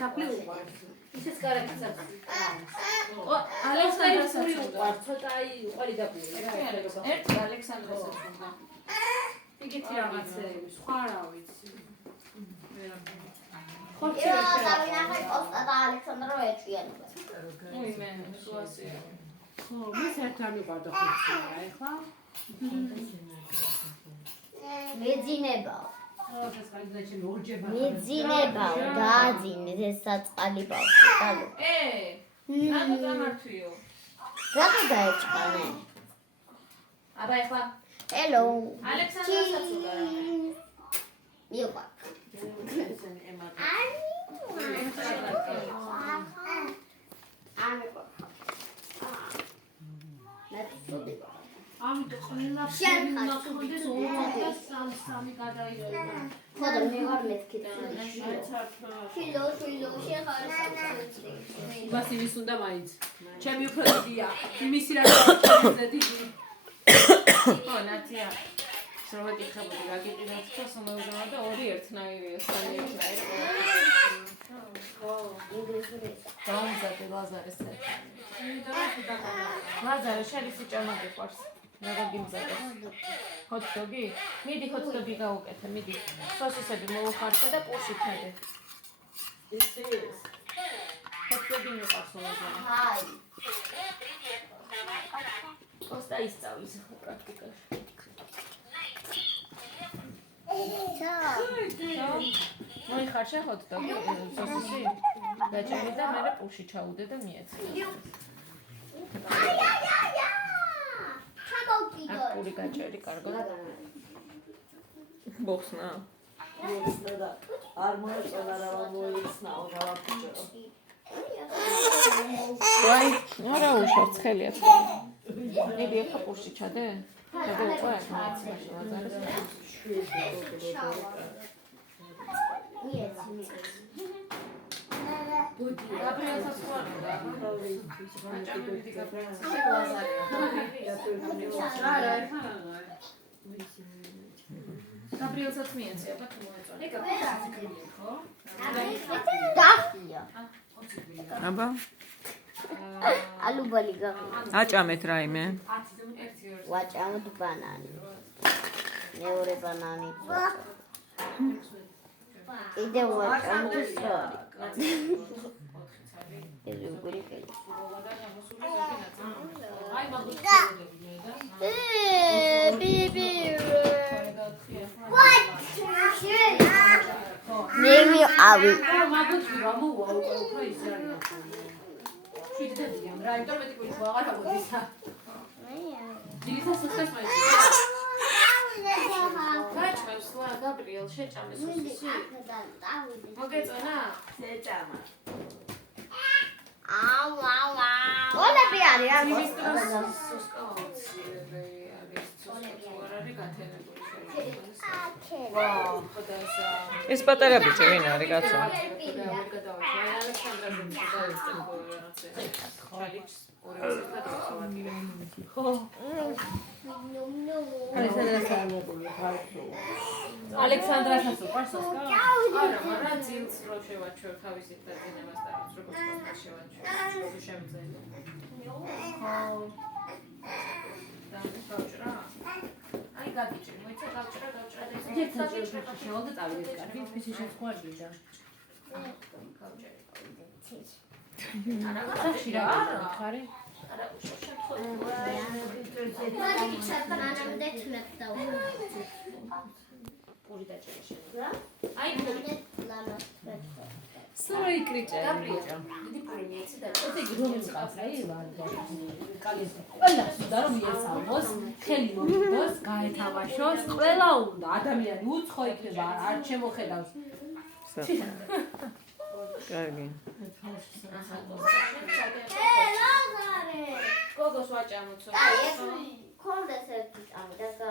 თაფლი უყარს. ისიც კარგიც აქვს. ალექსანდრას უყარს, ცოტა აი უყარი დაბული რა. ერთი ალექსანდრასაც უნდა. იგივე რაღაცეები, სხვა რა ვიცი. ხორცი რა დავინახე პოსტა და ალექსანდრო ეჭიანობა. უი მე სუასია. ხო, მის ერთ არ მიყვარდა ხორცი რა, ეხლა. მეძინებაო. ხორცს გაიგდა ჩემი ორჯება. მეძინებაო, დააძინეს ეს საწყალი ბავშვი, დალო. რატო დამართვიო? რატო დაეჭყანე? აბა ეხლა ჰელო. ალექსანდრასაც უყარა. მიყვარ. ამიტომ ყველა ხონდეს 203 გადაიღება. ხოდა მე ვარ მეთქი. შილო შეხარსა. ბას იმის უნდა მაინც. ჩემი უფრო დიდია. იმისი რა ჩემზე დიდი. ხო, ნაცია. სროვა გიხებოდი, რა გიყიდათ და სომეუზონა და ორი ერთნაირია, სამი ერთნაირი. ხო, ინგლისური. დაამზადე ლაზარეს საერთოდ. ლაზარე შენ სიჭარმა გიყვარს. რა გიმზადე? ჰოთ-დოგი? მიდი ჰოთ-დოგი გავუკეთე, მიდი. სოსისები მოვხარშე და პურში ქადე. ის ის. ჰოთ-დოგი მიყვარს ლაზარე. ჰაი. კოსტა ისწავლის ახლა პრაქტიკაში. მოიხარშე ჰოთ-დოგი, სოსისი. გაჭერი და მე პურში ჩაუდე და მიეცე. აქ პური გაჭერი კარგად. ბოხსნა. მოხსნა და არ მოეწონა რა მოიცნაო გავაფუჭო. ვაი, არა უშავ ცხელია. მიდი ახლა პურში ჩადე. ჩადე უკვე მეცი ლაზარეს. გაბრიელსაც ხوارდა. აჭამები გაბრიელს. ლაზარე. გაბრიელსაც მიეცე, აბა თუ მოეწონა. ეგ გაბრიელსაც ხო? დახია. აბა ალუბალი გავი. აჭამეთ რაიმე. ვაჭამოთ ბანანი. მეორე ბანანი. კიდე ვაჭამოთ სწორი. ეს უგური ხელი. აი მაგას ბიბი. მე ვიყავი. მაგას რა მოვა უფრო ის არის. შვიდდადია, რა იმიტომ მეტი გვიჩ აღარ აღოდისა. ძილისას ხეს მაინც. გაჭმევს ლა გაბრიელ შეჭამეს უსისი. მოგეწონა? შეჭამა. ყველები არის ამ ეს პატარა ბიჭი ვინ არის კაცო? ალექსანდრასაც უყარს ასკა? არა, მაგრამ ძილს რო შევაჩვევ თავისით და ძინებას და როგორც მას შევაჩვევ. თუ შემიძლია. ხო. და გავჭრა. აი გაგიჭრი, მოიცა გავჭრა და ერთად შევალდა წავიდეთ კარგი, ფისი შეცხვარდიდა. გავჭერი. არა, სახში რა ხარი? არა, შემთხვევით. პური დაჭერა შეიძლება. აი პური. სულ იკრიჭე. გაბრიელ. დიდი პური მიეცი და ეს იგი რომ მყავს, აი ვარდა. კალის. ყველა უნდა რომ მიესალმოს, ხელი მოგიდოს, გაეთამაშოს, ყველა უნდა. ადამიანი უცხო იქნება, არ შემოხედავს. კარგი. გოგოს ვაჭამოთ. აი ეს კონდეს ერთი წამი და